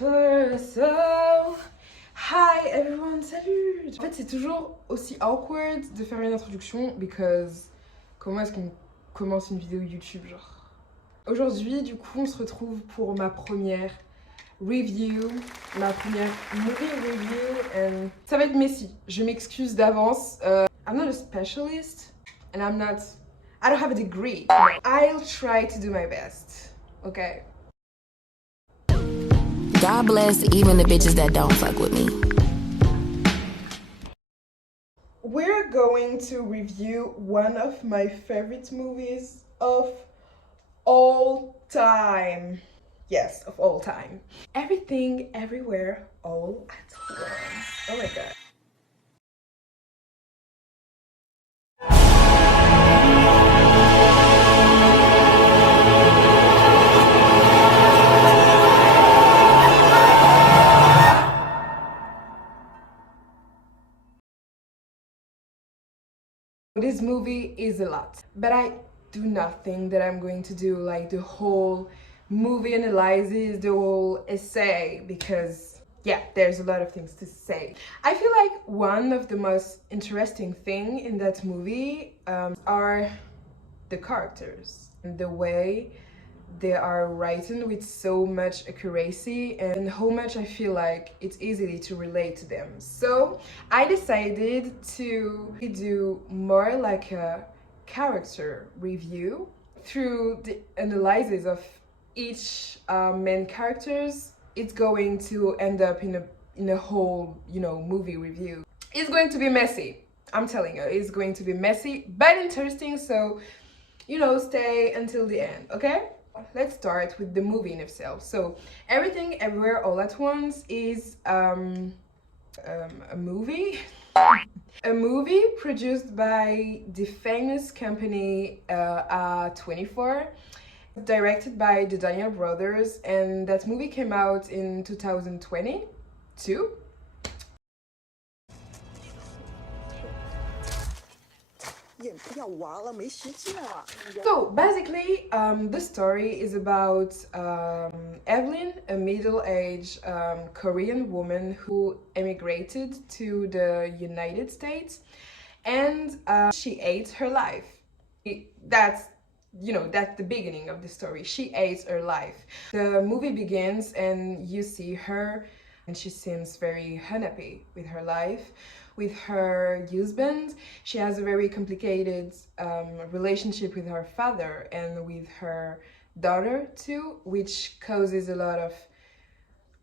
Beautiful, so hi everyone, salut. En fait, c'est toujours aussi awkward de faire une introduction because comment est-ce qu'on commence une vidéo YouTube genre. Aujourd'hui, du coup, on se retrouve pour ma première review, ma première movie review, and ça va être messy. Je m'excuse d'avance. I'm not a specialist, and I don't have a degree. I'll try to do my best, okay? God bless even the bitches that don't fuck with me. We're going to review one of my favorite movies of all time. Yes, of all time. Everything, Everywhere, All at Once. Oh my god. This movie is a lot, but I do not think that I'm going to do like the whole movie analysis, the whole essay, because yeah, there's a lot of things to say. I feel like one of the most interesting thing in that movie are the characters and the way they are written with so much accuracy and how much I feel like it's easy to relate to them. So I decided to do more like a character review through the analysis of each main characters. It's going to end up in a whole, movie review. It's going to be messy. I'm telling you, it's going to be messy but interesting, so stay until the end, okay? Let's start with the movie in itself. So Everything Everywhere All at Once is a movie a movie produced by the famous company A24, directed by the Daniel brothers, and that movie came out in 2022. So basically, the story is about Evelyn, a middle-aged Korean woman who emigrated to the United States, and she hates her life. That's the beginning of the story. She hates her life. The movie begins and you see her, and she seems very unhappy with her life, with her husband. She has a very complicated relationship with her father and with her daughter too, which causes a lot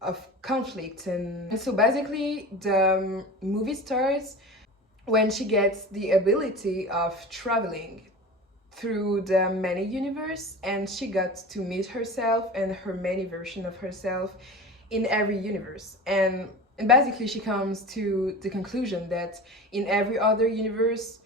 of conflict. And so basically the movie starts when she gets the ability of traveling through the many universe, and she got to meet herself and her many version of herself in every universe. And basically she comes to the conclusion that in every other universe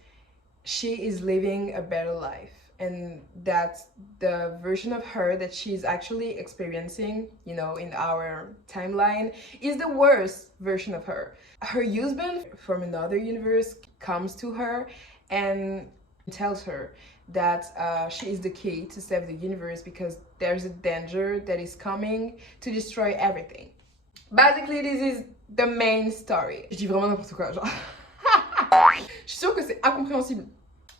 she is living a better life, and that the version of her that she's actually experiencing, in our timeline, is the worst version of her. Her husband from another universe comes to her and tells her that she is the key to save the universe because there's a danger that is coming to destroy everything. Basically, this is the main story. Je dis vraiment n'importe quoi, genre. Je suis sûre que c'est incompréhensible.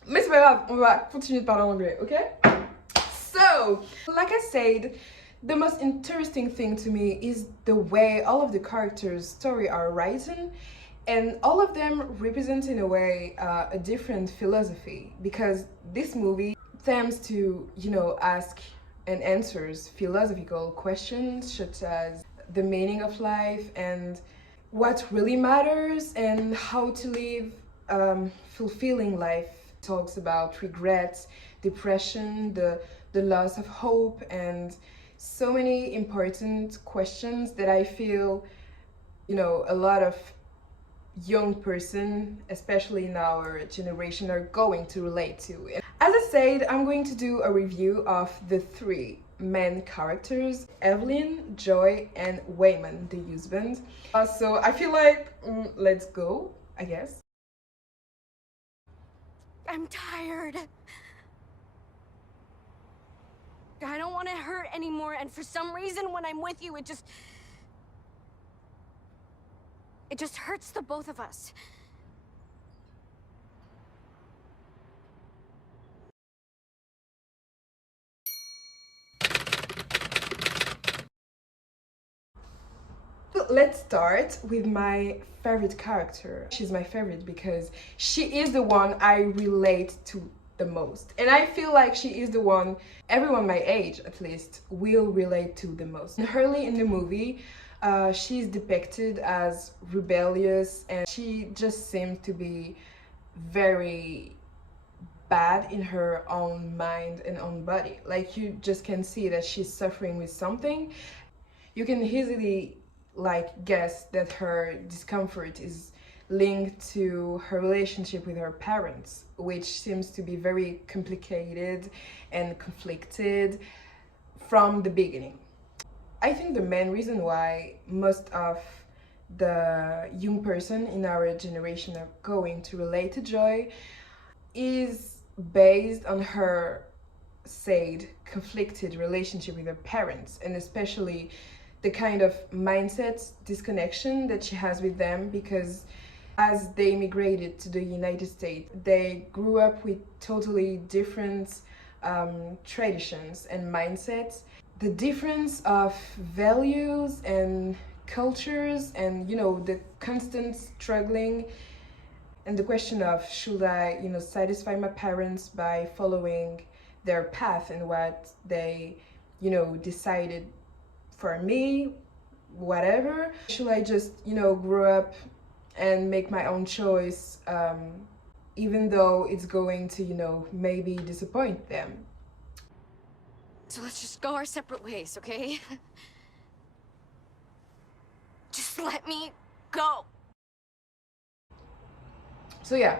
Mais c'est pas grave, on va continuer de parler en anglais, okay? So, like I said, the most interesting thing to me is the way all of the characters' story are written, and all of them represent in a way a different philosophy, because this movie tends to ask and answers philosophical questions such as the meaning of life and what really matters and how to live fulfilling life. Talks about regrets, depression, the loss of hope, and so many important questions that I feel a lot of young person, especially in our generation, are going to relate to. As I said, I'm going to do a review of the three main characters, Evelyn, Joy, and Wayman, the husband. So I feel like let's go, I guess. I'm tired. I don't want to hurt anymore, and for some reason when I'm with you it just It just hurts the both of us. Let's start with my favorite character. She's my favorite because she is the one I relate to the most. And I feel like she is the one everyone my age, at least, will relate to the most. Early in the movie, she's depicted as rebellious, and she just seems to be very bad in her own mind and own body. Like, you just can see that she's suffering with something. You can easily like guess that her discomfort is linked to her relationship with her parents, which seems to be very complicated and conflicted from the beginning. I think the main reason why most of the young person in our generation are going to relate to Joy is based on her said conflicted relationship with her parents, and especially the kind of mindset disconnection that she has with them, because as they immigrated to the United States, they grew up with totally different traditions and mindsets. The difference of values and cultures, and the constant struggling, and the question of, should I satisfy my parents by following their path and what they decided for me, whatever, should I just grow up and make my own choice, even though it's going to maybe disappoint them. So let's just go our separate ways, okay? Just let me go. So yeah,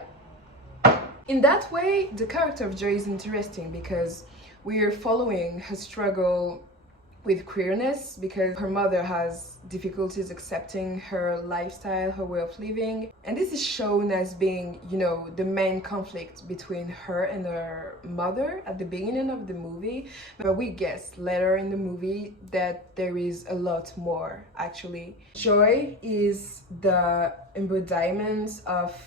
in that way, the character of Joy is interesting because we are following her struggle with queerness, because her mother has difficulties accepting her lifestyle, her way of living, and this is shown as being the main conflict between her and her mother at the beginning of the movie. But we guess later in the movie that there is a lot more. Actually, Joy is the embodiment of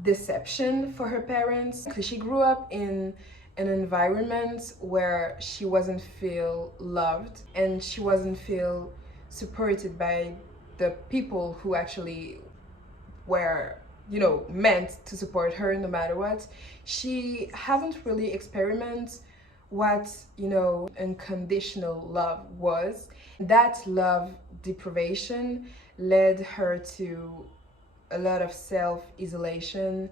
deception for her parents, because she grew up in an environment where she wasn't feel loved and she wasn't feel supported by the people who actually were meant to support her no matter what. She haven't really experimented what unconditional love was. That love deprivation led her to a lot of self-isolation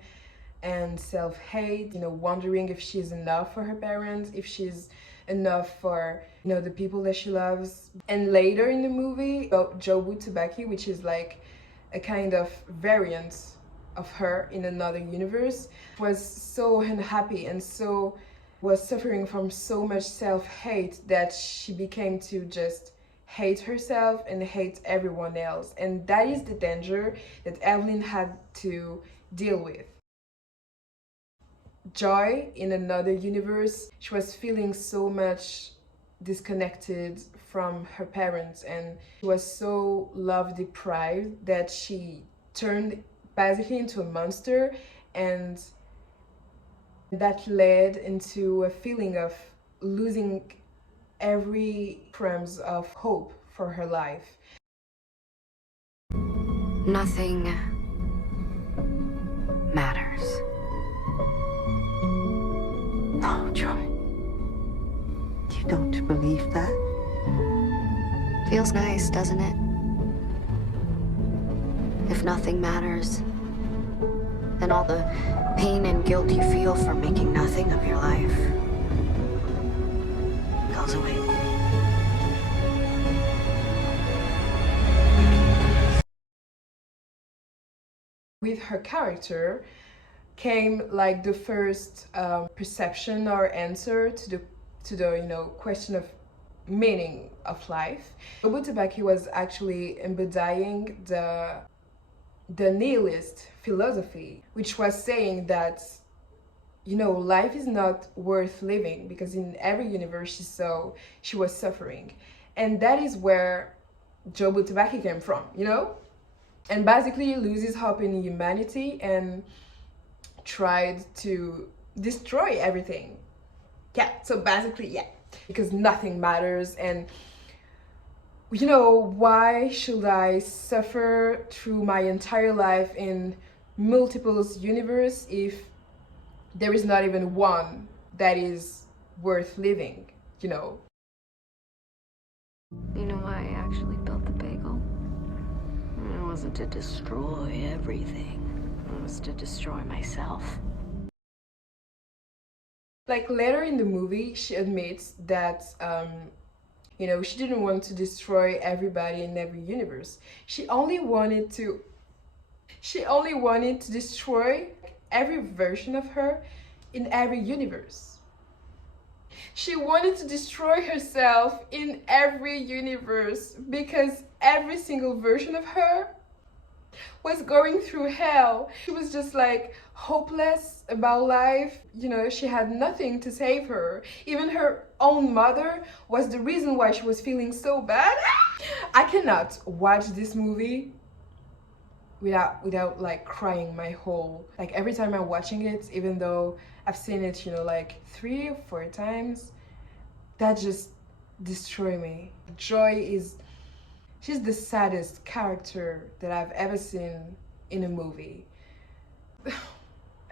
and self-hate, wondering if she's enough for her parents, if she's enough for the people that she loves. And later in the movie, Jobu Tubaki, which is like a kind of variant of her in another universe, was so unhappy and was suffering from so much self-hate that she became to just hate herself and hate everyone else. And that is the danger that Evelyn had to deal with. Joy, in another universe, she was feeling so much disconnected from her parents, and she was so love deprived that she turned basically into a monster, and that led into a feeling of losing every crumbs of hope for her life. Nothing matters. No, Joy. You don't believe that? Feels nice, doesn't it? If nothing matters, then all the pain and guilt you feel for making nothing of your life goes away. With her character came like the first perception or answer to the question of meaning of life. Jobu Tubaki was actually embodying the nihilist philosophy, which was saying that life is not worth living, because in every universe she was suffering. And that is where Jobu Tubaki came from. and basically loses hope in humanity and tried to destroy everything. Yeah, so basically, yeah, because nothing matters. And you know, why should I suffer through my entire life in multiple universe if there is not even one that is worth living, you know? You know why I actually built the bagel? It wasn't to destroy everything. It was to destroy myself. Like later in the movie, she admits that you know, she didn't want to destroy everybody in every universe. She only wanted to destroy every version of her in every universe. She wanted to destroy herself in every universe because every single version of her was going through hell. She was just like hopeless about life. You know, she had nothing to save her. Even her own mother was the reason why she was feeling so bad. I cannot watch this movie without like crying my whole, like every time I'm watching it, even though I've seen it, you know, like 3 or 4 times, that just destroy me. Joy she's the saddest character that I've ever seen in a movie.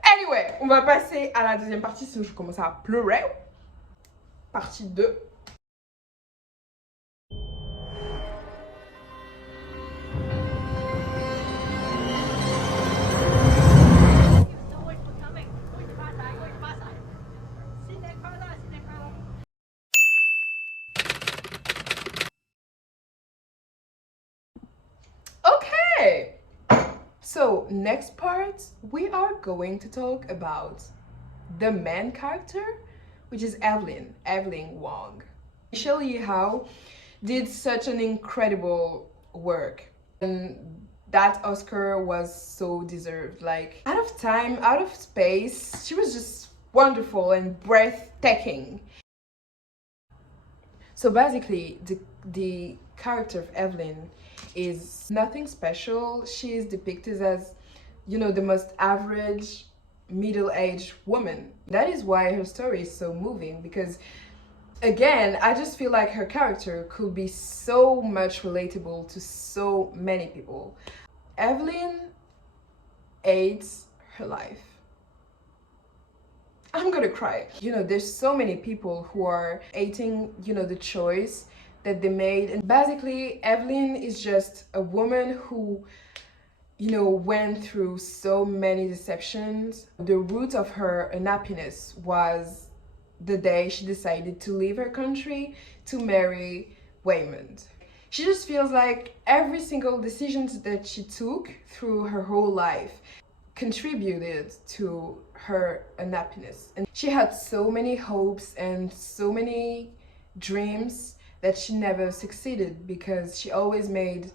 Anyway, on va passer à la deuxième partie, sinon je commence à pleurer. Partie 2. Okay, so next part, we are going to talk about the main character, which is Evelyn Wong. Michelle Yeoh did such an incredible work, and that Oscar was so deserved. Like, out of time, out of space, she was just wonderful and breathtaking. So basically, the character of Evelyn is nothing special. She is depicted as, you know, the most average middle-aged woman. That is why her story is so moving, because again, I just feel like her character could be so much relatable to so many people. Evelyn hates her life. I'm gonna cry. You know, there's so many people who are hating, you know, the choice that they made. And basically, Evelyn is just a woman who, you know, went through so many deceptions. The root of her unhappiness was the day she decided to leave her country to marry Waymond. She just feels like every single decision that she took through her whole life contributed to her unhappiness. And she had so many hopes and so many dreams that she never succeeded because she always made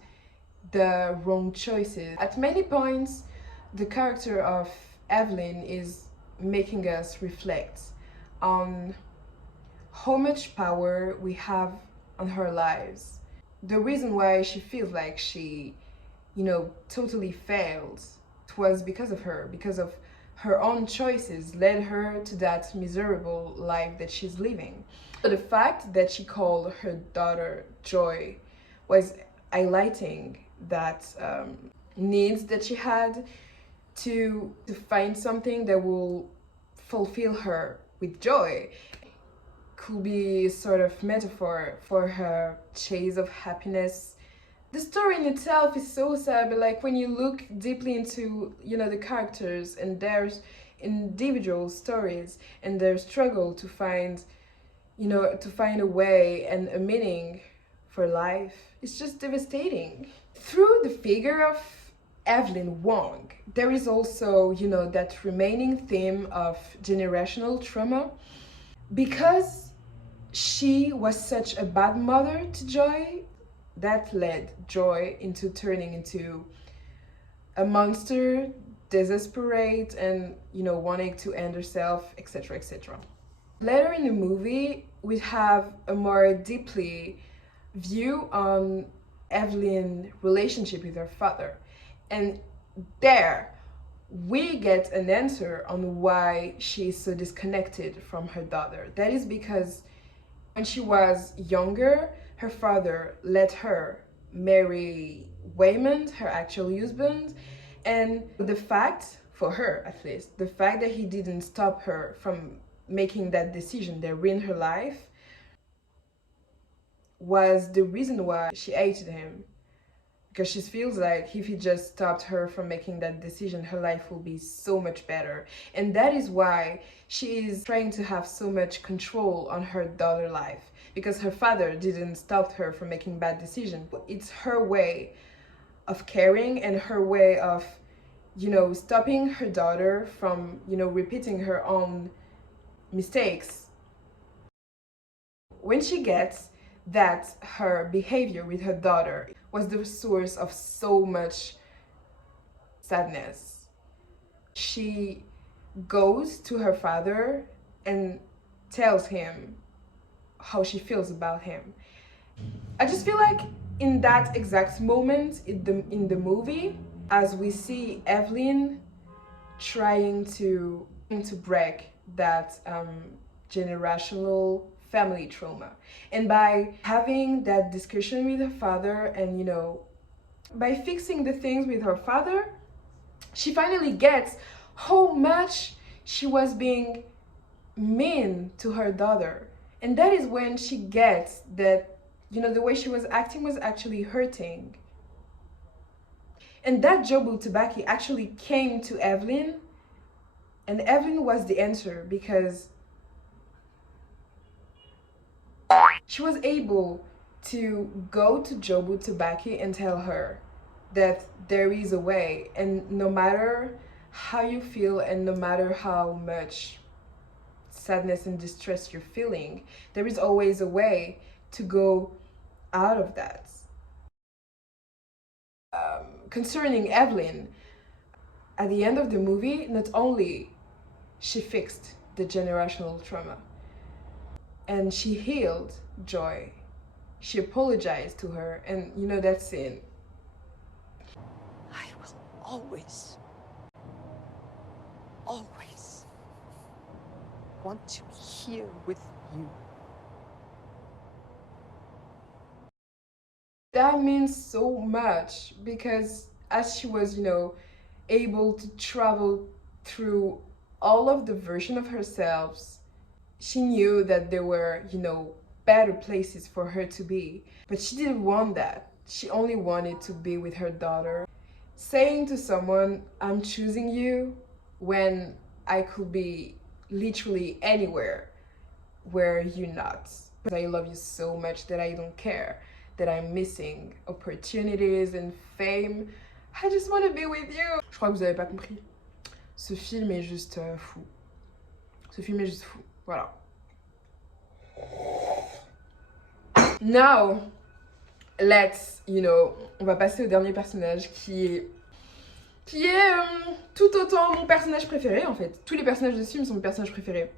the wrong choices. At many points, the character of Evelyn is making us reflect on how much power we have on her lives. The reason why she feels like she, you know, totally failed was because of her own choices led her to that miserable life that she's living. The fact that she called her daughter Joy was highlighting that needs that she had to find something that will fulfill her with joy. Could be a sort of metaphor for her chase of happiness. The story in itself is so sad, but like when you look deeply into, you know, the characters and their individual stories and their struggle to find, you know, to find a way and a meaning for life, it's just devastating. Through the figure of Evelyn Wong, there is also, you know, that remaining theme of generational trauma. Because she was such a bad mother to Joy, that led Joy into turning into a monster, desperate, and, you know, wanting to end herself, etc., etc. Later in the movie, we have a more deeply view on Evelyn's relationship with her father. And there, we get an answer on why she is so disconnected from her daughter. That is because when she was younger, her father let her marry Waymond, her actual husband, and the fact, for her at least, the fact that he didn't stop her from making that decision that ruined her life was the reason why she hated him. Because she feels like if he just stopped her from making that decision, her life will be so much better. And that is why she is trying to have so much control on her daughter's life, because her father didn't stop her from making bad decisions. It's her way of caring and her way of, stopping her daughter from, repeating her own mistakes. When she gets that her behavior with her daughter was the source of so much sadness, she goes to her father and tells him how she feels about him. I just feel like in that exact moment in the movie, as we see Evelyn trying to break that generational family trauma, and by having that discussion with her father and by fixing the things with her father, she finally gets how much she was being mean to her daughter. And that is when she gets that the way she was acting was actually hurting. And that Jobu Tubaki actually came to Evelyn, and Evelyn was the answer, because she was able to go to Jobu Tubaki and tell her that there is a way, and no matter how you feel and no matter how much sadness and distress you're feeling, there is always a way to go out of that. Concerning Evelyn, at the end of the movie, not only she fixed the generational trauma and she healed Joy, she apologized to her, and that scene. I will always want to be here with you. That means so much, because as she was, able to travel through all of the version of herself, she knew that there were, better places for her to be. But she didn't want that. She only wanted to be with her daughter. Saying to someone, I'm choosing you, when I could be literally anywhere where you're not. But I love you so much that I don't care that I'm missing opportunities and fame. I just want to be with you. Je crois que vous avez pas compris. Ce film est juste fou. Ce film est juste fou. Voilà. Now, let's, on va passer au dernier personnage qui est tout autant mon personnage préféré en fait. Tous les personnages de ce film sont mes personnages préférés.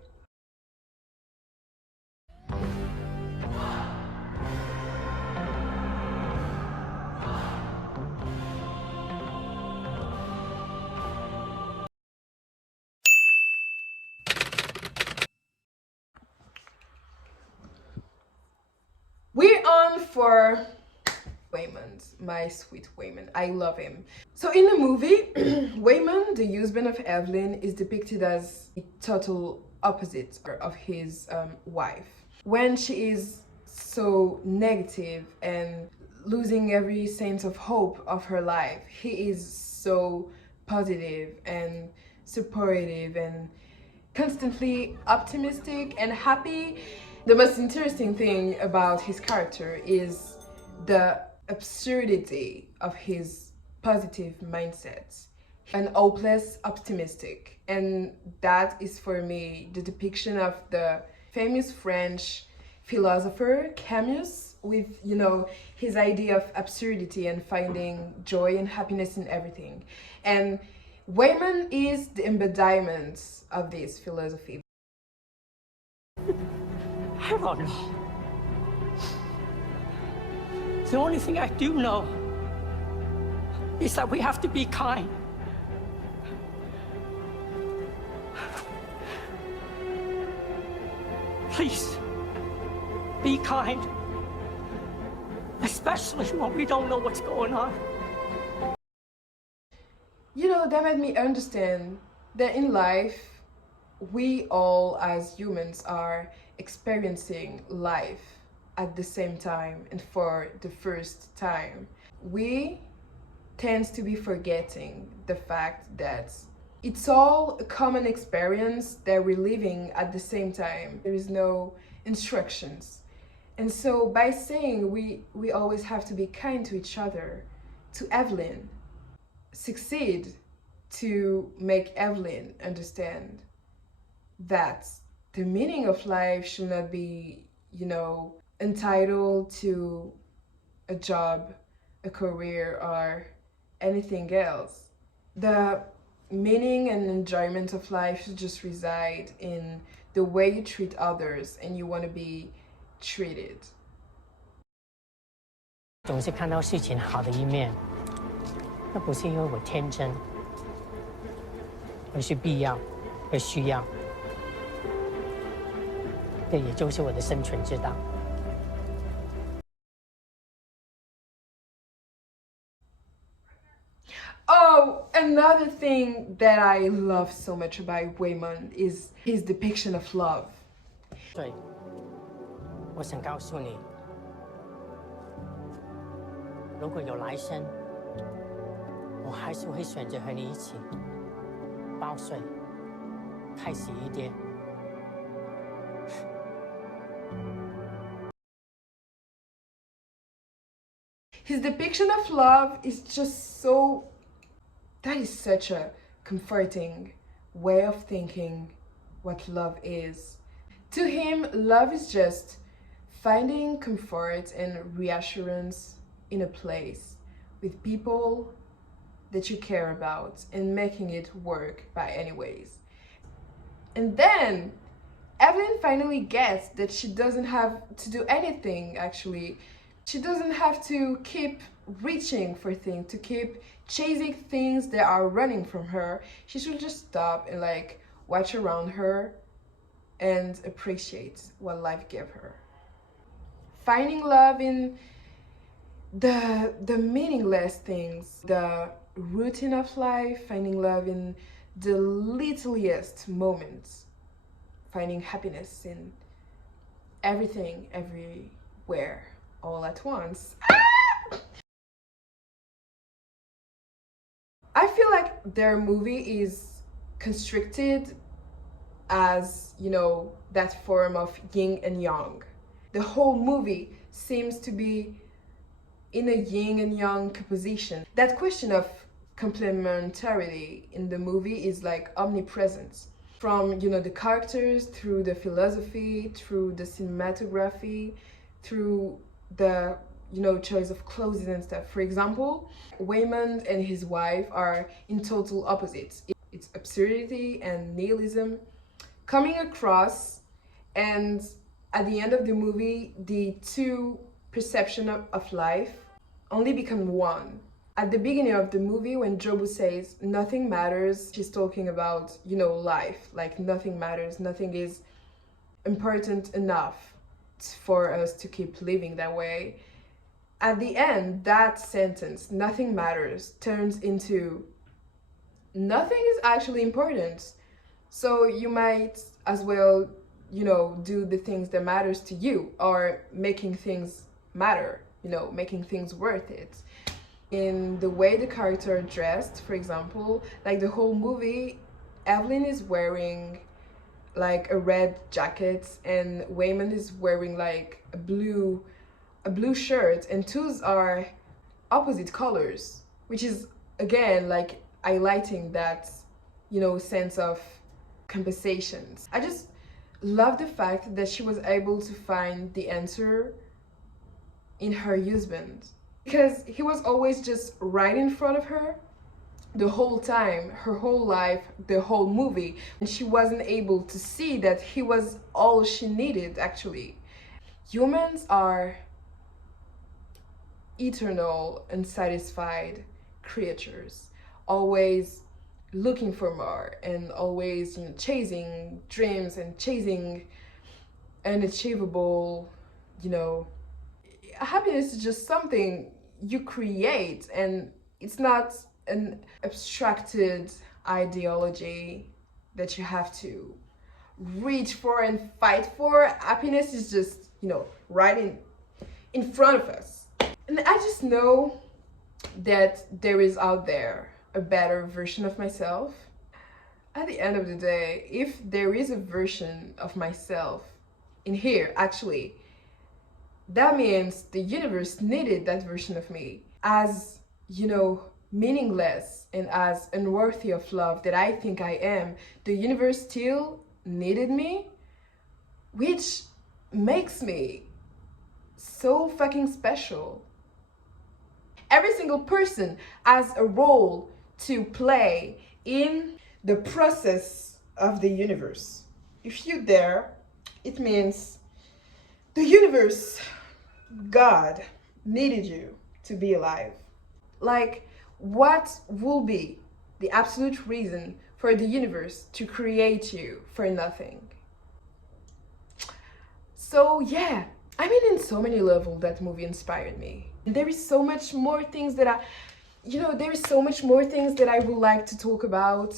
We're on for Waymond, my sweet Waymond. I love him. So in the movie, Waymond, the husband of Evelyn, is depicted as the total opposite of his wife. When she is so negative and losing every sense of hope of her life, he is so positive and supportive and constantly optimistic and happy. The most interesting thing about his character is the absurdity of his positive mindset. An hopeless optimistic, and that is for me the depiction of the famous French philosopher Camus, with his idea of absurdity and finding joy and happiness in everything. And Waymond is the embodiment of this philosophy. I don't know. The only thing I do know is that we have to be kind. Please, be kind. Especially when we don't know what's going on. You know, that made me understand that in life, we all as humans are experiencing life at the same time and for the first time. We tend to be forgetting the fact that it's all a common experience that we're living at the same time. There is no instructions. And so by saying we always have to be kind to each other, to Evelyn, succeed to make Evelyn understand that the meaning of life should not be, you know, entitled to a job, a career, or anything else. The meaning and enjoyment of life should just reside in the way you treat others and you want to be treated. 总是看到事情好的一面，那不是因为我天真，而是必要，而需要。这也就是我的生存之道。Oh, another thing that I love so much about Waymond is his depiction of love. 对，我想告诉你，如果有来生，我还是会选择和你一起报税、开洗衣店。His depiction of love is just so... That is such a comforting way of thinking what love is. To him, love is just finding comfort and reassurance in a place with people that you care about and making it work by anyways. And then Evelyn finally gets that she doesn't have to do anything, actually. She doesn't have to keep reaching for things, to keep chasing things that are running from her. She should just stop and like watch around her and appreciate what life gave her. Finding love in the meaningless things, the routine of life, finding love in the littlest moments, finding happiness in everything, everywhere, all at once. I feel like their movie is constricted as, you know, that form of yin and yang. The whole movie seems to be in a yin and yang composition. That question of complementarity in the movie is like omnipresent. From, you know, the characters, through the philosophy, through the cinematography, through the, you know, choice of clothes and stuff. For example, Waymond and his wife are in total opposites. It's absurdity and nihilism coming across, and at the end of the movie, the two perceptions of life only become one. At the beginning of the movie, when Jobu says nothing matters, she's talking about, you know, life. Like nothing matters, nothing is important enough for us to keep living that way. At the end, that sentence, nothing matters, turns into nothing is actually important. So you might as well, you know, do the things that matters to you, or making things matter, you know, making things worth it. In the way the character are dressed, for example, like the whole movie, Evelyn is wearing like a red jacket and Waymond is wearing like a blue shirt, and twos are opposite colors, which is again like highlighting that, you know, sense of compensations. I just love the fact that she was able to find the answer in her husband, because he was always just right in front of her the whole time, her whole life, the whole movie, and she wasn't able to see that he was all she needed. Actually, humans are eternal, unsatisfied creatures, always looking for more and always, chasing dreams and chasing unachievable, happiness is just something you create, and it's not an abstracted ideology that you have to reach for and fight for. Happiness is just, right in front of us. And I just know that there is out there a better version of myself. At the end of the day, if there is a version of myself in here, actually, that means the universe needed that version of me. As, meaningless and as unworthy of love that I think I am, the universe still needed me, which makes me so fucking special. Every single person has a role to play in the process of the universe. If you're there, it means the universe, God, needed you to be alive. Like, what will be the absolute reason for the universe to create you for nothing? So yeah, in so many levels that movie inspired me. There is so much more things that I would like to talk about.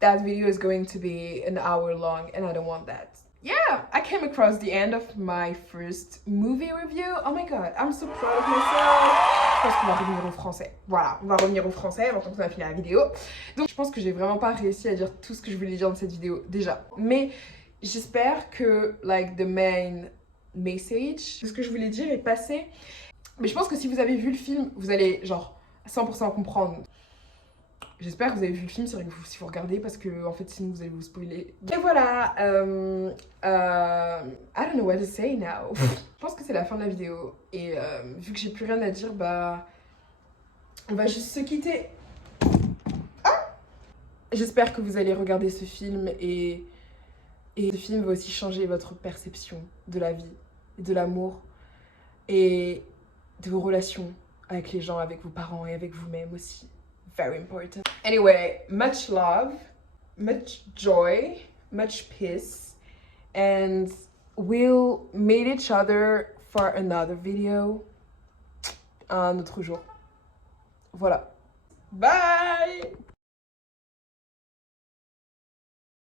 That video is going to be an hour long and I don't want that. Yeah, I came across the end of my first movie review. Oh my god, I'm so proud of myself. Je pense qu'on va revenir au français. Voilà, on va revenir au français avant qu'on a fini la vidéo. Donc je pense que j'ai vraiment pas réussi à dire tout ce que je voulais dire dans cette vidéo déjà. Mais j'espère que the main message, ce que je voulais dire est passé. Mais je pense que si vous avez vu le film, vous allez à 100% comprendre. J'espère que vous avez vu le film si vous regardez, parce que en fait sinon vous allez vous spoiler. Et voilà, I don't know what to say now. Je pense que c'est la fin de la vidéo et vu que j'ai plus rien à dire, on va juste se quitter. J'espère que vous allez regarder ce film et ce film va aussi changer votre perception de la vie et de l'amour et de vos relations avec les gens, avec vos parents et avec vous-même aussi. Very important. Anyway, much love, much joy, much peace, and we'll meet each other for another video un autre jour. Voilà. Bye!